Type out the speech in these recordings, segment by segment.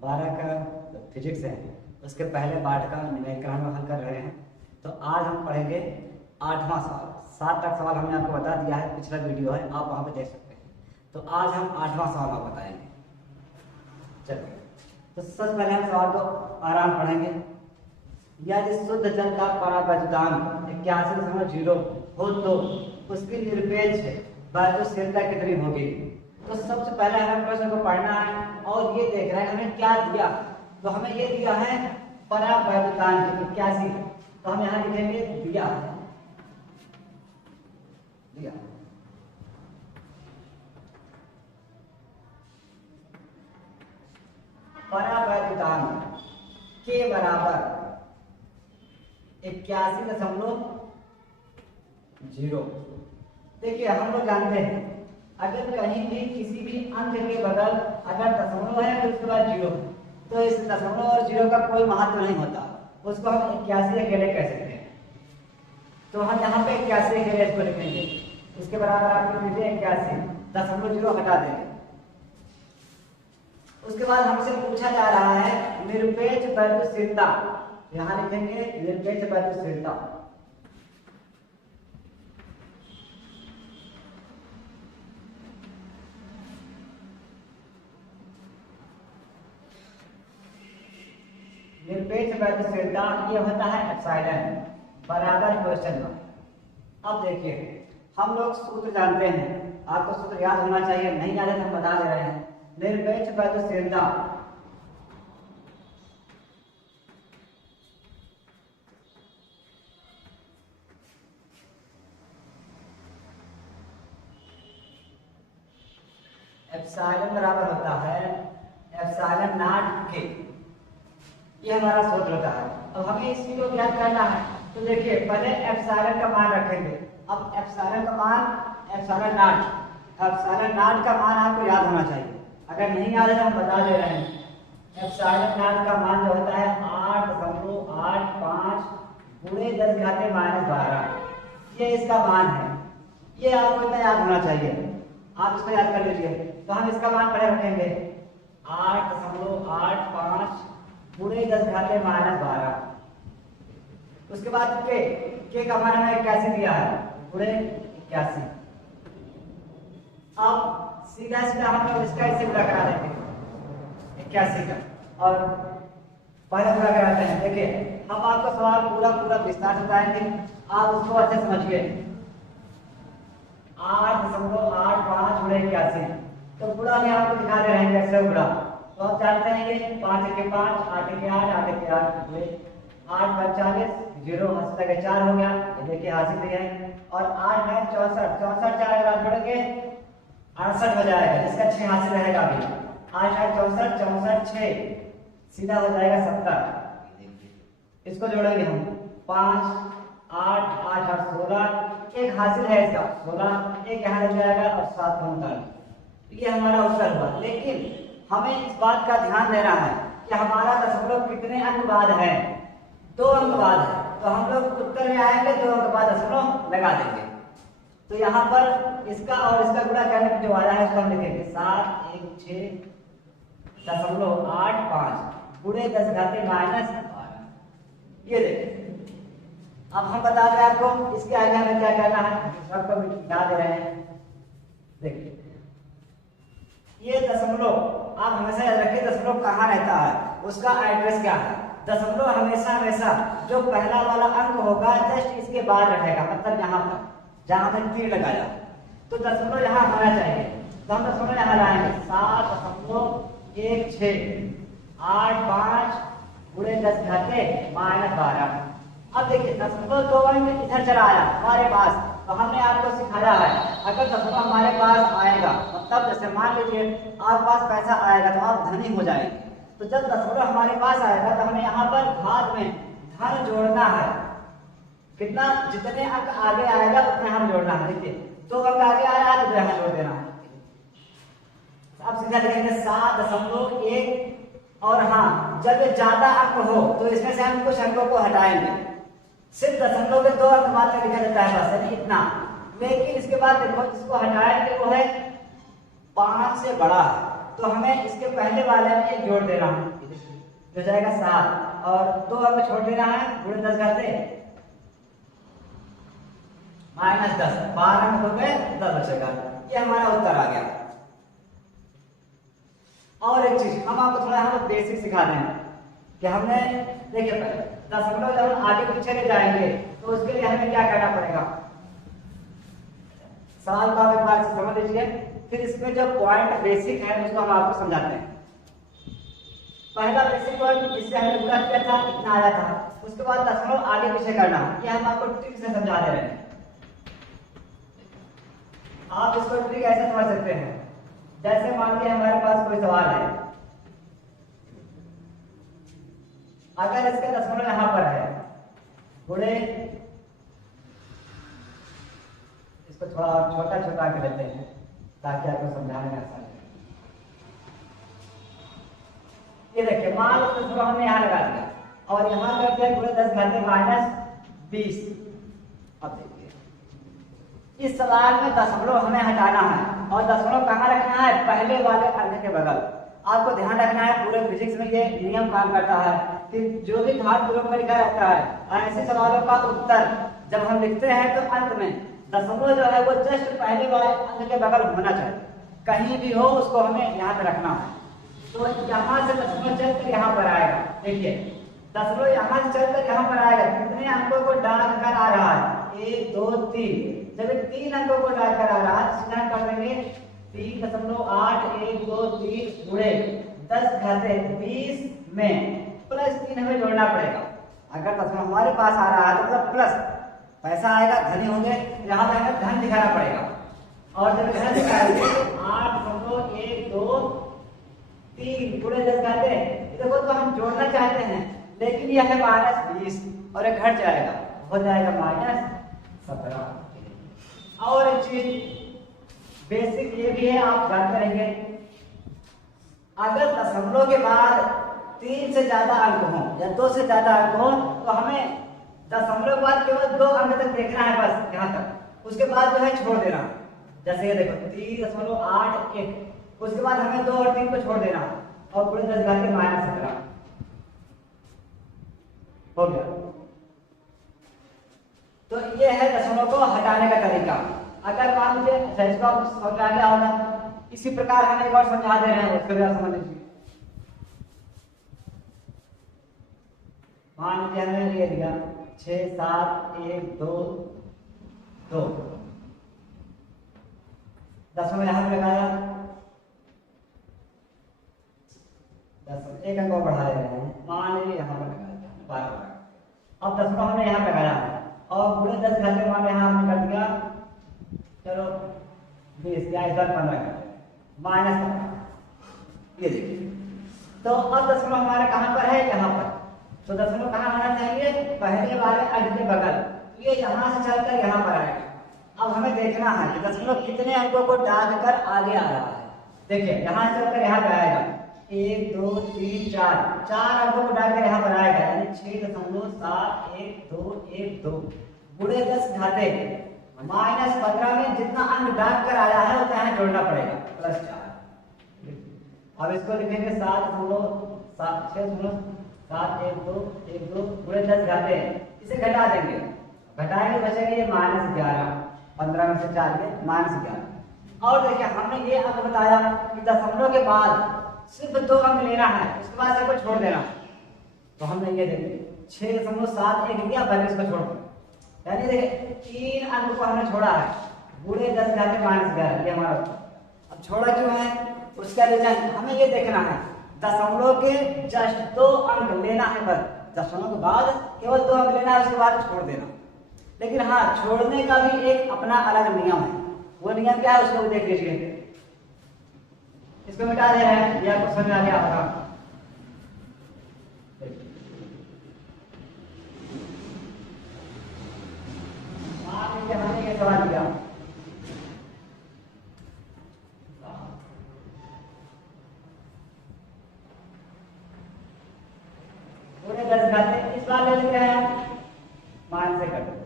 12 का फिजिक्स है, उसके पहले पार्ट का न्यूमेरिकल हम हल कर रहे हैं। तो आज हम पढ़ेंगे 8वां सवाल। 7 तक सवाल हमने आपको बता दिया है, पिछला वीडियो है, आप वहाँ पे देख सकते हैं। तो आज हम 8वां सवाल आपको बताएंगे। चलिए, तो सबसे पहले हम सवाल को आराम पढ़ेंगे। यदि शुद्ध जल का परावैद्युतांक 81.0 हो तो उसकी निरपेक्ष वैद्युशीलता कितनी होगी। तो सबसे पहले हमें प्रश्न को पढ़ना है और ये देख रहे हैं हमें क्या दिया। तो हमें ये दिया है परावैद्युतांक 81, तो हम यहाँ लिखेंगे दिया है, दिया परावैद्युतांक के बराबर 81.0। देखिए हम लोग जानते हैं अगर कहीं भी किसी भी अंक के बगल अगर दशमलव है तो उसके बाद 0, तो इस दशमलव और 0 का कोई महत्व नहीं होता, उसको हम 81 अकेले कह सकते हैं। तो हम यहाँ पे 81 अकेले इसको लिखेंगे, इसके बराबर आप लिख लीजिए 81, दशमलव 0 हटा देंगे। उसके बाद हमसे पूछा जा रहा है निरपेक्ष वैद्युशीलता, यहाँ लिखेंगे निरपेक्ष वैद्युशीलता। निरपेक्ष वैद्युशीलता ये होता है एप्सिलॉन बराबर क्वेश्चन मार्क। अब देखिए हम लोग सूत्र जानते हैं, आपको सूत्र याद होना चाहिए, नहीं याद है तो हम बता दे रहे हैं। निरपेक्ष वैद्युशीलता एप्सिलॉन बराबर होता है एप्सिलॉन नॉट के, ये हमारा सूत्र होता है। अब हमें इसी को ज्ञात करना है, तो देखिए पहले एप्सिलॉन का मान रखेंगे। अब एप्सिलॉन का मान एप्सिलॉन नॉट का मान आपको याद होना चाहिए, अगर नहीं याद है तो हम बता दे रहे हैं। एप्सिलॉन नॉट का मान जो होता है 8.85 गुणे 10⁻²⁰, ये इसका मान है। ये आपको इतना याद होना चाहिए, आप इसको याद कर लीजिए। तो हम इसका मान पहले रखेंगे 8.85 गुणे 10⁻²⁰। उसके बाद के का मान हमें 81 दिया है, गुणे 81। अब सीधा सीधा हम लोग इसका इसे पूरा करा देंगे 81 का, और पहले पूरा कराते हैं। देखिए हम आपको सवाल पूरा विस्तार से बताएंगे, आप उसको अच्छे समझिए। 8.85 गुणे 81, तो गुणा में आपको दिखा दे रहे हैं कैसे गुणा। तो आप जानते हैं कि 5 के 5, 8 के 8, 8 के 8 हुए 8 × 40, 0 हासिल के 4 हो गया, ये देखिए हासिल भी है। और 8 है 64, 64 4 अगर आप जोड़ेंगे 68 हो जाएगा, इसका 6 हासिल रहेगा अभी। 8 है 64, 64 6 सीधा हो जाएगा 70। इसको जोड़ेंगे हम 5 8 8 और 16, एक हासिल है इसका 16, एक यहाँ लग जाएगा और 7 49। ये हमारा उत्तर हुआ। लेकिन हमें इस बात का ध्यान देना है कि हमारा दशमलव कितने अंक बाद है, 2 अंक बाद है। तो हम लोग उत्तर में आएंगे 2 अंक बाद दशमलव लगा देंगे। तो यहाँ पर इसका और इसका गुणा करने पर जो आया है उसको हम लिखेंगे 716.85 गुणे 10⁻²⁰। ये देखिए अब हम बता दें आपको इसके आगे हमें क्या करना है, सबको बता दे रहे हैं। देखिए ये दशमलव आप हमेशा याद रखिए, दशमलव कहाँ रहता है, उसका एड्रेस क्या है। दशमलव हमेशा जो पहला वाला अंक होगा जस्ट इसके बाद रहेगा, मतलब यहाँ पर जहाँ पर तीर लगाया, तो दशमलव यहाँ होना चाहिए। तो हम दशमलव यहाँ लाएंगे 7.1685 गुणे 10⁻²⁰। अब देखिए दशमलव 2 अंक इधर चला आया हमारे पास, तो हमने आपको सिखाया है अगर दशमलव हमारे पास आएगा, मतलब जैसे मान लीजिए आपके पास पैसा आएगा तो आप धनी हो जाएंगे। तो जब दशमलव हमारे पास आएगा तो हमें यहाँ पर घात में धन जोड़ना है। कितना, जितने अंक आगे आएगा उतने हम जोड़ना है। देखिए 2 अंक आगे आया तो यहाँ जोड़ देना है। अब सीधा लिखेंगे 7.1। और हाँ, जब ये ज्यादा अंक हो तो इसमें से हम कुछ अंकों को हटाएंगे, सिर्फ दशमलव के 2 अंक मात्र लिखा जाता है, बस यानी इतना। लेकिन इसके बाद देखो जिसको हटाएंगे वो है 5 से बड़ा है, तो हमें इसके पहले वाले में एक जोड़ देना है, जो जाएगा 7 और 2 अंक छोड़ देना है, गुणे 10 घाते -10, 12 अंक हो गए, 10 बचेगा। ये हमारा उत्तर आ गया। और एक चीज हम आपको थोड़ा यहाँ बेसिक सिखा रहे हैं कि हमने देखिए पहले दशमलव जब हम आगे पीछे ले जाएंगे तो उसके लिए हमें क्या करना पड़ेगा। सवाल को आप एक बार से समझ लीजिए, फिर इसमें जो पॉइंट बेसिक है उसको हम आपको समझाते हैं। पहला बेसिक पॉइंट जिससे हमने गुणा किया था इतना आया था, उसके बाद दशमलव आगे पीछे करना, ये हम आपको ट्रिक से समझा दे रहे हैं। आप इसको ट्रिक ऐसे समझ सकते हैं, जैसे मान लीजिए हमारे पास कोई सवाल है, अगर इसके दशमलव यहां पर है, गुणे, इसको थोड़ा छोटा छोटा कर लेते हैं ताकि आपको समझाने में आसानी हो। ये देखिए मान लो दशमलव हमने यहां लगा दिया और यहां कर दिया गुणे 10 घाते -20। अब देखिए इस सवाल में दशमलव हमें हटाना है और दशमलव कहाँ रखना है, पहले वाले अंक के बगल। आपको ध्यान रखना है पूरे फिजिक्स में ये नियम काम करता है कि जो भी घात पूर्वक में लिखा रहता है ऐसे सवालों का उत्तर जब हम लिखते हैं तो अंत में दशमलव जो है वो जस्ट पहले वाले अंक के बगल होना चाहिए, कहीं भी हो उसको हमें यहाँ पे रखना है। तो यहाँ से दशमलव चलकर यहाँ पर आएगा, देखिए दशमलव यहाँ से चलकर यहाँ पर आएगा, कितने अंकों को डाल कर आ रहा है, 1 2 3, जब 3 अंकों को डाल कर आ रहा है सीधा कर देंगे 3.8 1 2 3 गुणे 10 घाते 20 में +3 हमें जोड़ना पड़ेगा। अगर दशमलव हमारे पास आ रहा है तो मतलब प्लस पैसा आएगा, धनी होंगे, यहाँ पे हमें धन दिखाना पड़ेगा। और जब धन दिखाएंगे 8.123 गुणे 10 घाते, देखो तो हम जोड़ना चाहते हैं लेकिन यह है -20 और एक घट जाएगा, हो जाएगा -17। और एक चीज बेसिक ये भी है, आप जानते रहेंगे, अगर दशमलव के बाद 3 से ज्यादा अंक हो या 2 से ज्यादा अंक हो तो हमें दशमलव के बाद केवल 2 अंक तक देखना है, बस यहाँ तक, उसके बाद जो है छोड़ देना। जैसे ये देखो 3.81, उसके बाद हमें 2 और 3 को छोड़ देना और पूरे 10 घाते -17 हो गया। तो ये है दशमलव को हटाने का तरीका। अगर मान लीजिए इसको आप समझ में आ गया होगा, इसी प्रकार हम एक और समझा दे रहे हैं, उसको भी आप समझ लीजिए। मान लीजिए हमने ये दिया 6 7 1 2 2, दशमलव यहां पे लगाया, दशमलव एक अंक को बढ़ा ले रहे हैं, मान लीजिए यहां पर लगा दिया 12। अब दशमलव हमने यहां पे लगाया है और गुणे 10 घाते मान यहां हमने कर दिया, चलो 20 या इस बार 15 कर -15। ये देखिए तो अब दशमलव हमारा कहां पर है, यहां पर। तो दशमलव कहां होना चाहिए, पहले वाले अंक के बगल। ये यहां से चलकर यहां पर आएगा। अब हमें देखना है कि दशमलव कितने अंकों को डालकर आगे आ रहा है। देखिए यहां से चलकर यहां पर आएगा 1 2 3 4, 4 अंकों को डालकर यहां पर आएगा, यानी 6.71212 गुणे 10 घाते -15 में जितना अंक डाल कर आया है उतना यहाँ जोड़ना पड़ेगा, +4। अब इसको लिखेंगे 7.71212 गुणे 10 घाते, इसे घटा देंगे, घटाएंगे बचेंगे ये -11, 15 में से 4 ये -11। और देखिए हमने ये अंक बताया कि दशमलव के बाद सिर्फ 2 अंक लेना है, उसके बाद सबको छोड़ देना। तो हमने ये देखिए 6.71 लिया, बाकी इसको छोड़ दो, यानी देखिए 3 अंक को हमने छोड़ा है, गुणे 10 घाते -11, ये हमारा। अब छोड़ा क्यों है, उसका रीजन हमें ये देखना है, दशमलव के जस्ट 2 अंक लेना है, बस दशमलव के बाद केवल 2 अंक लेना है, उसके बाद छोड़ देना। लेकिन हाँ, छोड़ने का भी एक अपना अलग नियम है, वो नियम क्या है उसको भी देख लीजिए। इसको मिटा दे रहे हैं, ये आपको समझ आ गया होगा। हमने ये सवाल किया, पूरे 10 घाते, इस बार ले लेते हैं, मान से कर देते हैं।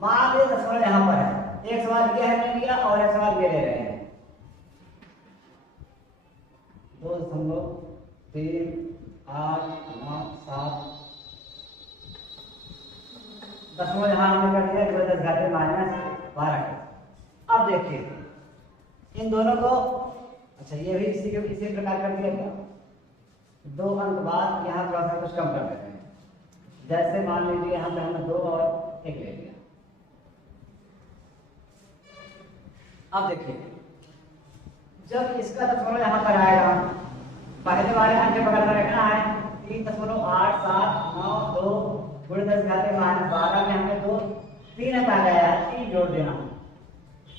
मान लीजिए दशमलव यहाँ पर है, एक सवाल ये हमने लिया और एक सवाल ये ले रहे हैं। 3, 8, 9, 7 दशमलव यहाँ हमने कर दिया 10 घाते -12। अब देखिए इन दोनों को, अच्छा ये भी इसी प्रकार कर दिया क्या, 2 अंक बाद यहाँ थोड़ा सा कुछ कम कर देते हैं। जैसे मान लीजिए यहाँ पे हमने 2 और 1 ले लिया। अब देखिए जब इसका दशमलव यहाँ पर आएगा, पहले वाले अंक के बगल में रखना है 3.879 गुणे 10 घाते -12 में हमें 3 अंक आ गया है, 3 जोड़ देना।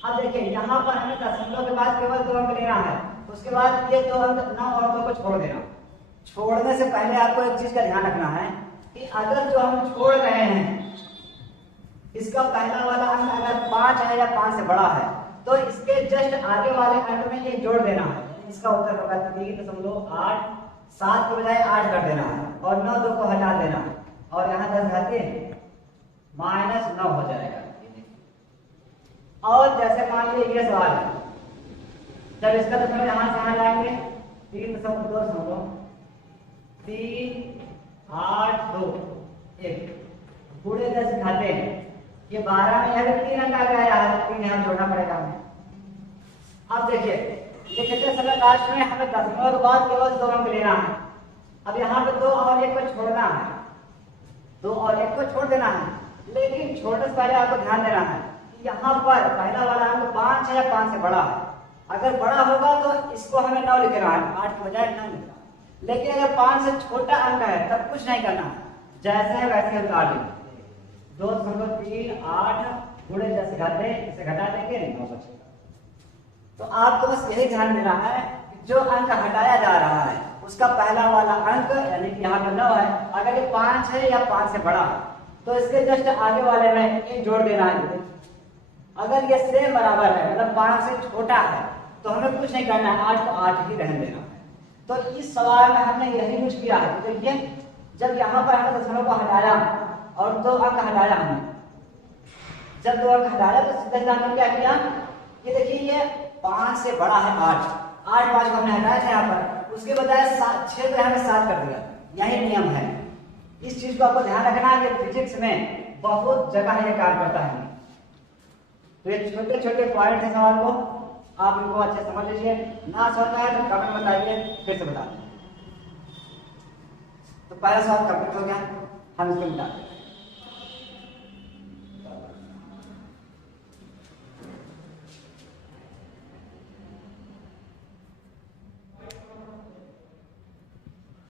अब देखिए यहाँ पर हमें दशमलव के बाद केवल 2 अंक लेना है, उसके बाद ये 2 अंक 9 और 2 को छोड़ देना। छोड़ने से पहले आपको एक चीज का ध्यान रखना है कि अगर जो हम छोड़ रहे हैं इसका पहला वाला अंक अगर 5 है या 5 से बड़ा है तो इसके जस्ट आगे वाले अंक में ये जोड़ देना है। इसका उत्तर होगा 3.87 के बजाय 8 कर देना है और 9 2 को हटा देना है और यहाँ 10 घाते -9 हो जाएगा। और जैसे मान लीजिए ये सवाल है, जब इसका दशमलव यहाँ से यहाँ लाएंगे 3.3 8 2 1 गुणे 10 घाते ये 12 में यहाँ 3 अंक आ गया है, 3 यहाँ जोड़ना पड़ेगा हमें। अब देखिए लिखते समय लास्ट में हमें दशमलव के बाद केवल 2 अंक लेना है। अब यहाँ पे 2 और 1 को छोड़ना है, 2 और 1 को छोड़ देना है, लेकिन छोड़ने से पहले आपको ध्यान देना है कि यहाँ पर पहला वाला अंक 5 है या 5 से बड़ा है। अगर बड़ा होगा तो इसको हमें 9 लिखना है, 8 के बजाय 9 लिखना है। लेकिन अगर 5 से छोटा अंक है तब कुछ नहीं करना है, जैसे है वैसे हम काट लेंगे। 2.38 गुणे 10 घाते इसे घटा देंगे 900। तो आपको बस यही ध्यान देना है कि जो अंक हटाया जा रहा है उसका पहला वाला अंक यानी कि यहाँ पर 9 है, अगर ये 5 है या 5 से बड़ा है तो इसके जस्ट आगे वाले में एक जोड़ देना है। अगर ये सेम बराबर है मतलब 5 से छोटा है तो हमें कुछ नहीं करना है, 8 को 8 ही रहने देना है। तो इस सवाल में हमने यही कुछ किया है। तो देखिए जब यहाँ पर हमने दशमलव को हटाया और 2 अंक हटाया हमने, जब 2 अंक हटाया तो सीधा सीधा हमने क्या किया, ये देखिए ये 5 से बड़ा है 8 5 को हमने हटाया था यहाँ पर, उसके बजाय 6 को हमने 7 कर दिया। यही नियम है, इस चीज को आपको ध्यान रखना है कि फिजिक्स में बहुत जगह ये काम करता है। तो ये छोटे छोटे पॉइंट है सवाल को आप इनको अच्छे समझ लीजिए। ना समझ आए तो कमेंट में बताइए, फिर से बता दें। तो पहला सवाल कंप्लीट हो गया, हम इसको मिटाते हैं।